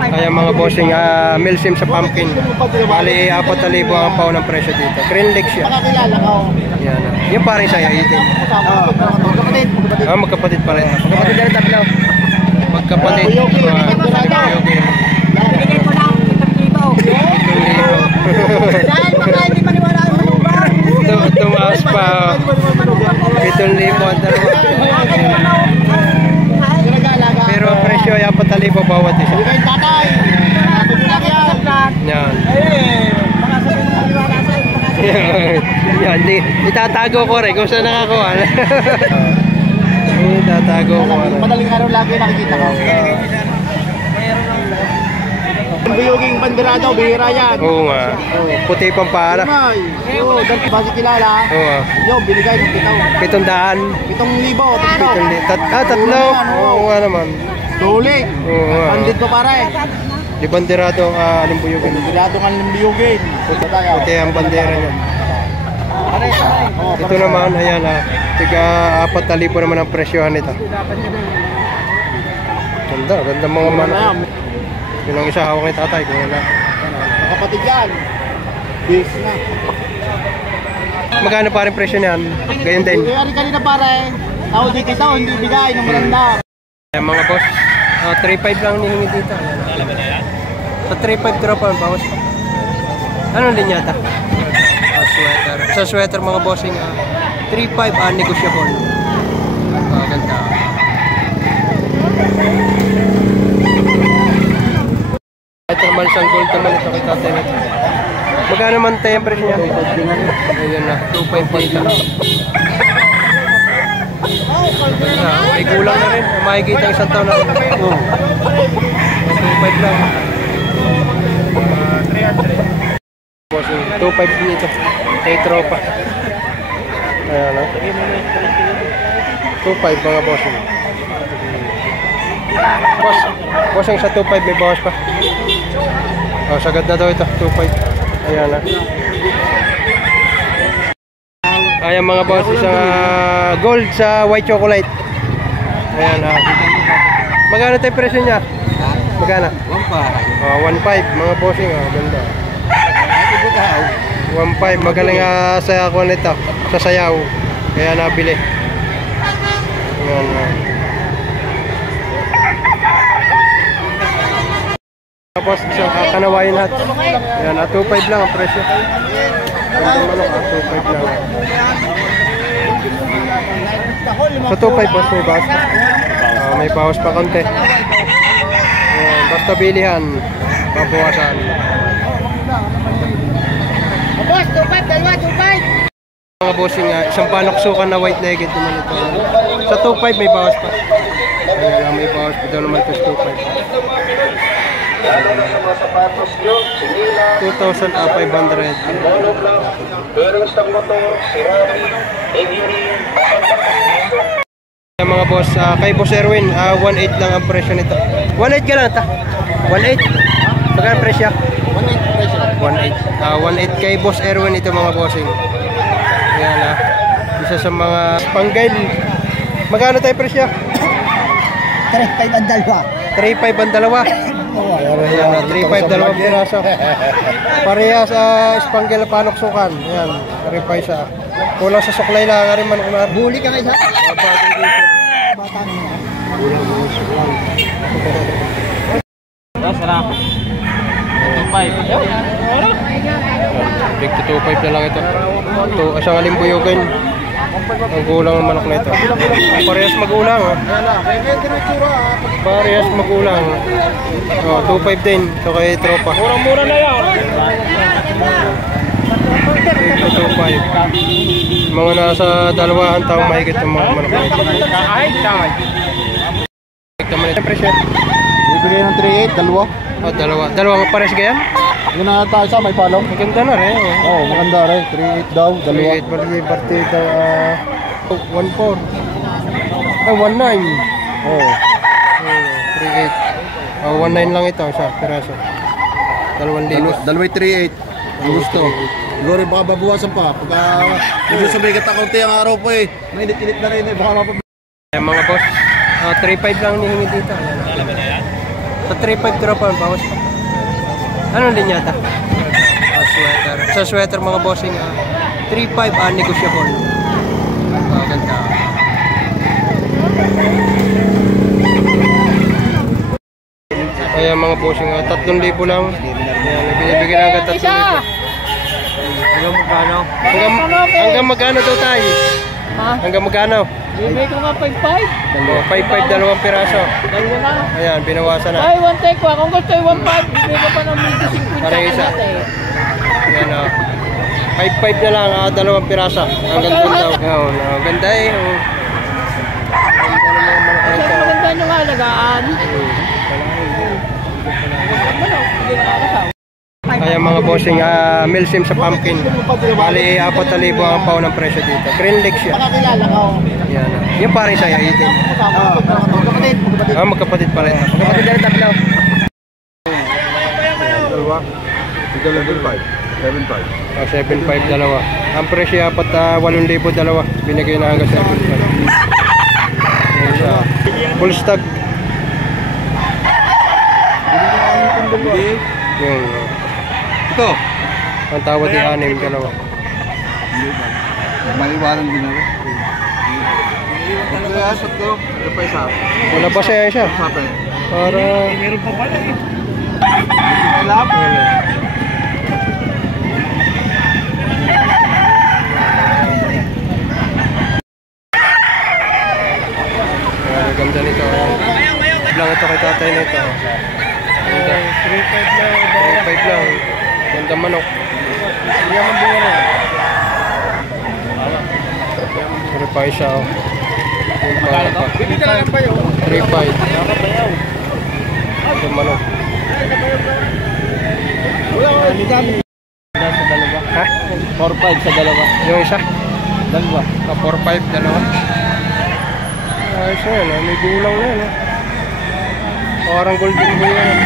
Ayan mga bossing, milsim sa pumpkin. Bali, 4,000 ang pao ng presyo dito. Green Lake siya. Yan. Yung paring sa'yo, itin. Magkapatid pa rin. Magkapatid na rin tatlo. Magkapatid. Tumaas pa. 7,000 ang dalawa. Pero presyo ay 4,000 bawat isa. Yan. Yan, itatago ko rin kung saan nakakuha. Itatago ko rin. Madaling araw lagi nakikita ko. Ang biyoging banderado, bihira yan. Oo nga. Puti pang pala. Oo, dahil bakit kilala? Oo. Yung binigay ng bitaw. 700. 7,000. Tatlo. Oo nga naman. Tulik. Oo nga. Pandit pa pare. Di banderado ang limbuyugin. Banderado ang limbuyugin. Puti ang bandera niya. Ito naman, ayan tiga 4,000 naman ang presyohan nito. Ganda mga manok. Yun ang isa hawak ni tatay. Kapatid yan. Bis na. Magkano pa rin presyo niyan? Ganyan din. Kaya rin kanina pare. Tao dito ito, hindi bigay ng maganda. Ayan mga boss, 3,500 lang nihingi dito. Sa 3,500 drop ang bawas pa. Anong din yata? Sweater. Sa sweater mga bossing, 3,500 negotiable. Ganda. Ito naman isang gold naman ito kay tatay nito. Magkano man tayo ang presyo niya? Ayan na, 2,500 dito. May kulang na rin. Makikita ang isang taon na rin. 2,500 lang. 2,500 dito. Kay tropa. Ayan na. 2,500 mga bossing. Boss ang sa 2,500 may bawas pa. Sagad na daw ito. 2,500. Ayan na. Ayan mga boss, isang gold sa white chocolate. Ayan magkano tayo presyo niya? Magkano? 1,500 mga bossing. Ganda. 1,500. Magaling sa ako nito. Sa sayaw. Kaya nabili. Ayan tapos isang kanawain hat. Ayan 2,500 lang ang presyo. Ganda manok 2,500 lang. Sa 2,500 boss may bawas pa. May bawas pa konti. Basta bilihan, babawasan. Boss, 2,500, dalawa, 2,500. Mga bossing, isang panoksukan na white legged naman ito. Sa 2,500 may bawas pa. Ayan, may bawas pa daw naman ito sa 2,500. 2,500. Mga boss, kay Boss Erwin, 1,800 lang ang presyo nito. 1,800 ka lang ta. 1,800. Magkano presyo? 1,800 kay Boss Erwin ito mga bossing. Ayan isa sa mga Spangle. Magkano tayo presyo? 3,500 ang dalawa. 3,500 ang dalawa. Ayan, 3,500 dalawang piraso. Pareha sa Spangle panoksukan. Ayan, pare-pa isa. Kulang sa suklay lang rin man kumar. Huli ka nga isa. Sarap. 2,500. Big to 2,500 na lang ito. Ito, isang alimbuyogin. Ang gulang ng manok na ito. Parehas magulang. Parehas magulang. 2,500 din. Ito kay tropa. Murang-mura na yan. Big to 2,500. Mga nasa 2 taong mahigit ng mga manok na ito. Ay, damay. Ito presyo. Bibigay ng 3,800, dalawa. Dalawa pares ganyan? Yun na tayo sa may palong. Maganda na rin. Oo, maganda rin. 3,800 daw, dalawa. 3,800 bali partida 1,400. 1,900. Oo. 3,800. 1,900 lang ito isa piraso. 2,000. Dalawa'y 3,800. Ang gusto. Siguro baka babawasan pa. Pagka medyo sumigat na kaunti ang araw po mainit-init na rin baka mapapagod. Mga boss, 3,500 lang nihingi dito. Sa 3.5 tropa, bawas pa. Anong linyata? Sweater. Sa sweater mga bossing, 3.5 negotiable. Ganda. Kaya mga bossing, 3,000 lang. Ayan, binibigyan agad 3,000. Hanggang magkano? Hanggang magkano daw tayo? Ha? Hanggang magkano? Bibigay ko nga 5.5. 5.5, dalawang piraso. Dalawa na. Ayan, binawasan na. Ay, 1 take ko. Kung gusto yung 1.5, bibigay ko pa ng 50 Parang isa. natin. Ayan, 5.5 na lang, dalawang pirasa. Ang ganda daw. Ayan, ganda eh. Ganda ng mga manok Kasi nito. maganda yung alagaan. Ayan mga bossing, milsim sa pumpkin. Bali, 4,000 ang pao ng presyo dito. Green Lakes yan. Makakilala ko. Yan. Yung paring sa'yo, itin. Magkapatid. Magkapatid pa rin. Magkapatid na rin tatlo. Dalawa. 7.5 dalawa. Ang presyo apat 8,000 dalawa. Binigay na hanggang 7.5. Yan siya. Full stock. Yung Ito. ang tawad ni 6 dalawa. Maliwanan din ako. Kaya sa ito, ito pa isa. Wala ba siya siya? Sabi. Para Meron pa pala eh. Malap. ganda nito. Lang ito kay tatay nito. Ganda. 3.5 lang. Ganda manok. Hindi naman bunga na. Pero pa isa. Bibigyan lang pa yun. 3.5. Ganda manok. Wala ko. Sa dalawa. Ha? 4.5 sa dalawa. Yung isa? Dalawa. 4.5 dalawa. Ayos na yan. May gulang na yan. Parang golden boy yan.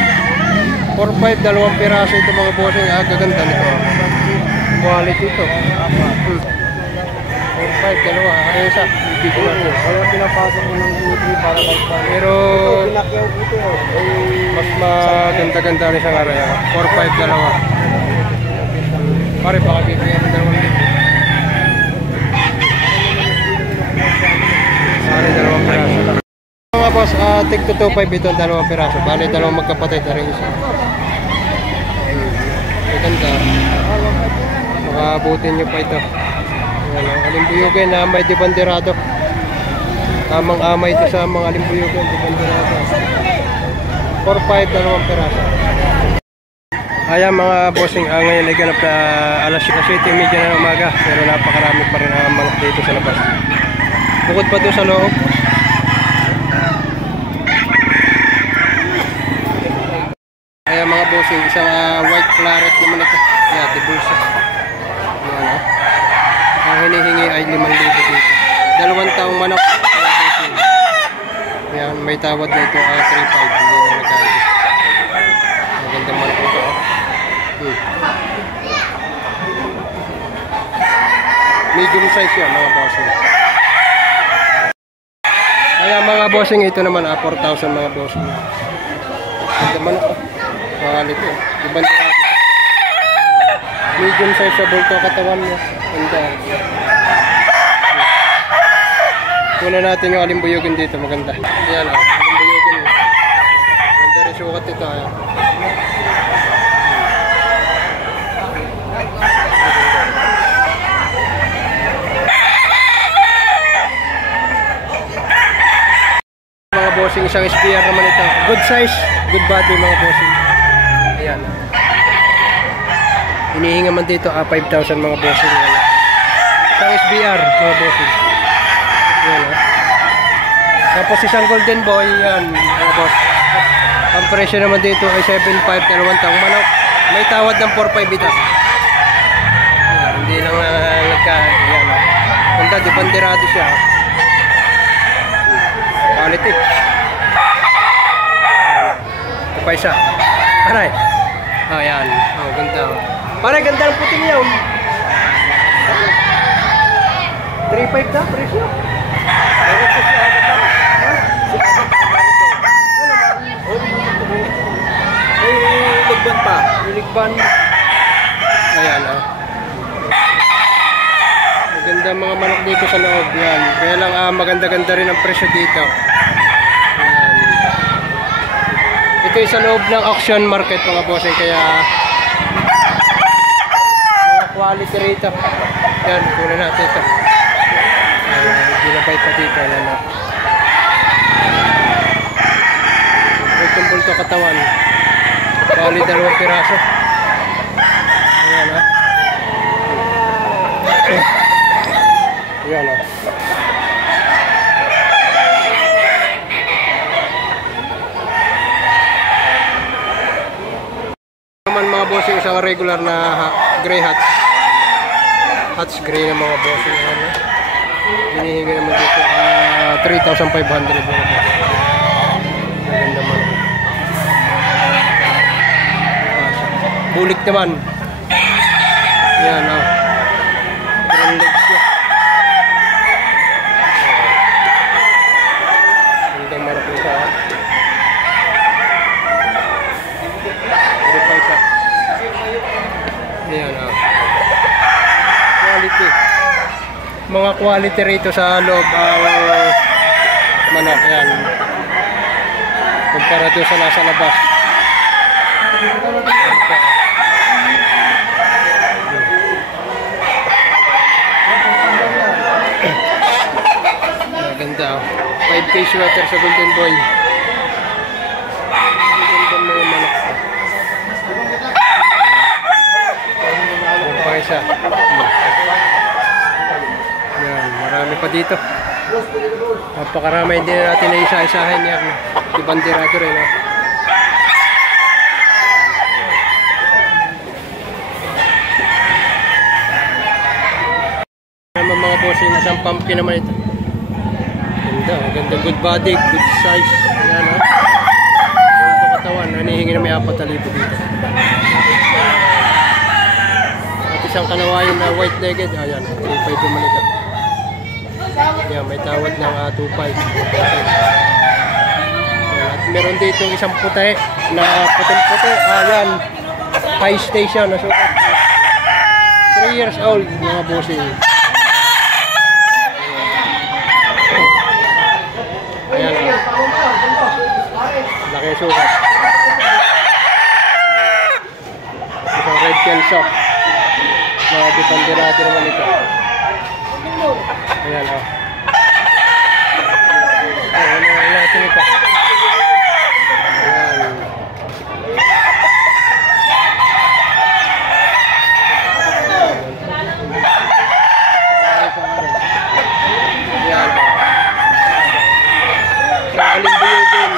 4.5 dalawang piraso ito mga bossing. Gaganda nito. Quality ito. 4.5 dalawa. Ano yung isa? Dito natin. Wala pinapasok mo ng gutri para kahit Pero pinakyaw ito. mas maganda-ganda rin siyang area. 4.5 dalawa. Pare baka bibigyan ng 2,000. Pare dalawang piraso. Mga boss, tig to 2.5 ito ang dalawang piraso. Bali dalawang magkapatid na rin isa. Maganda. Makabutin nyo pa ito. Alimbuyugin na may dibanderado. Tamang amay ito sa mga alimbuyugin, dibanderado. 4.5 dalawang piraso. Ayan mga bossing, ngayon ay ganap na alas 7:30 na ng umaga. Pero napakarami pa rin ang mga dito sa labas. Bukod pa doon sa loob. Ayan mga bossing, isang white claret naman ito. Ayan, dibulsa. Ayan, ang hinihingi ay 5,000 dito. 2 taong manok. Ayan, may tawad na ito 3.5. Hindi na nagkakalit. Magandang manok ito. Medium size yan mga bossing. Kaya mga bossing, ito naman 4,000 mga bossing. Magandang manok. Quality. Ibang tirado. Medium size sa bulto katawan mo. Ganda. Kuna natin yung alimbuyugin dito. Maganda. Ayan o. Alimbuyugin. Ganda rin sukat ito. Ayan. Mga bossing, isang SPR naman ito. Good size, good body mga bossing. Ayan. Hinihinga man dito 5,000 mga bossing. Isang SBR mga bossing. Ayan. Tapos isang golden boy, yan mga boss. Ang presyo naman dito ay 7.5, 2 taong manok. May tawad ng 4.5 ito. Ayan, hindi lang nagka. Ayan. Ganda, dibanderado siya. Quality. Ito pa isa. Aray. Ayan. Oh, ganda. Parang ganda ng puting yun. 3.5 na presyo. Meron pa siya. Iligban pa. Iligban. Ayan ah. Maganda mga manok dito sa loob. Yan. Kaya lang maganda-ganda rin ang presyo dito. Ayan. Ito yung sa loob ng auction market mga bossing. Kaya mga quality rito. Yan. Kunin natin ito. Ginabay pa dito. Ayan ah. Tumbol to katawan. Bali 2 piraso. Ayan ha. Ayan ha. Naman mga bossing isang regular na gray hats. Hats gray na mga bossing. Ayan ha. Hinihingi naman dito 3,500 mga bossing. Maganda man. Bulik naman. Yan o. Grand legs niya. Hindi marap isa. Hindi pa isa. Yan o. Quality. Mga quality rito sa loob ang manok. Yan. Kumpara doon sa nasa labas. Maganda oh. 5K sweater sa Golden Boy. Maganda mga manok. Yung pa isa. Yan, marami pa dito. Napakarami, hindi na natin na isa-isahin yan. Ibandirato rin oh. Mga bossing, isang pumpkin naman ito. Ganda, ganda, good body, good size. Ayan ha. Ganda katawan, nanihingi na may 4,000 dito. At isang kanawain na white legged, ayan, 3,500 naman ito. Ayan, may tawad ng 2,500. At meron dito isang puti na puti-puti, ayan, high station na sukat. 3 years old mga bossing. Ayan o. Laki yung sukat. Isang red kelso. Mga dipandirato naman ito. Ayan o. Ayan o. Natin ito. Ayan. Ayan o. Alimbuyugin.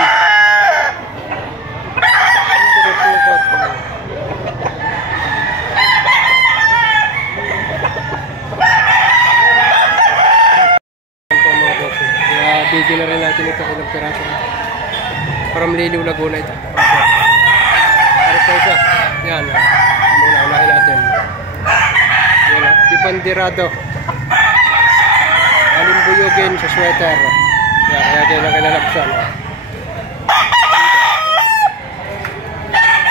Video na rin natin ito ilang piraso. From Liliw, Laguna ito. Ano pa isa? Yan. Muna, unahin natin. Yan. Dibandirado. Alimbuyugin sa sweater. Yan, kaya kayo na kinalapsan.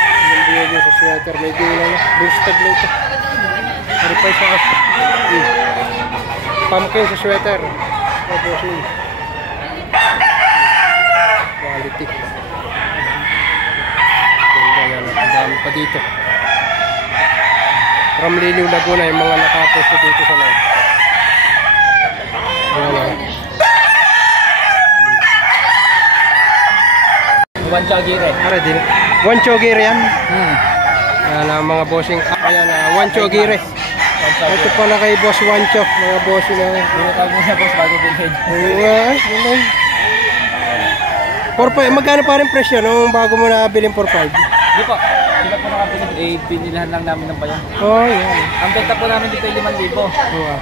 Alimbuyugin sa sweater. May dinan na. Boostag na ito. Ano pa isa? Pumpkin sa sweater. Bossing. Quality. Ganda yan. Ang dami pa dito. From Liliw, Laguna yung mga nakaposto dito sa loob. Ayan. One chogire. Ara din. One chogire yan. Yan ang mga bossing. Ayan, one chogire. Ito pala kay Boss Wancho, mga bossing na. Binatag mo na boss bago bilhin. Ganun. 4.5, magkano pa rin presyo nung bago mo nabiling 4.5? Hindi po. Sila po nakabiling. Binilahan lang namin ng bayan. Oh, yan. Ang benta po namin dito ay 5,000. Oo.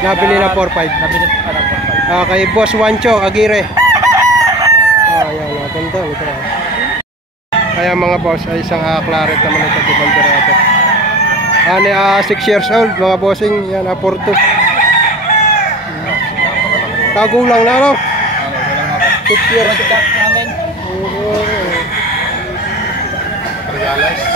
Nabili na 4.5. Nabili pa ng 4,500. Kay Boss Wancho, Aguirre. Ayan, ganda. Ito na. Kaya mga boss, ay isang claret naman ito, Dibandirado. 6 years old, mga bossing. Yan, Porto. Tagulang na, no? 6 years. Namin. Realize.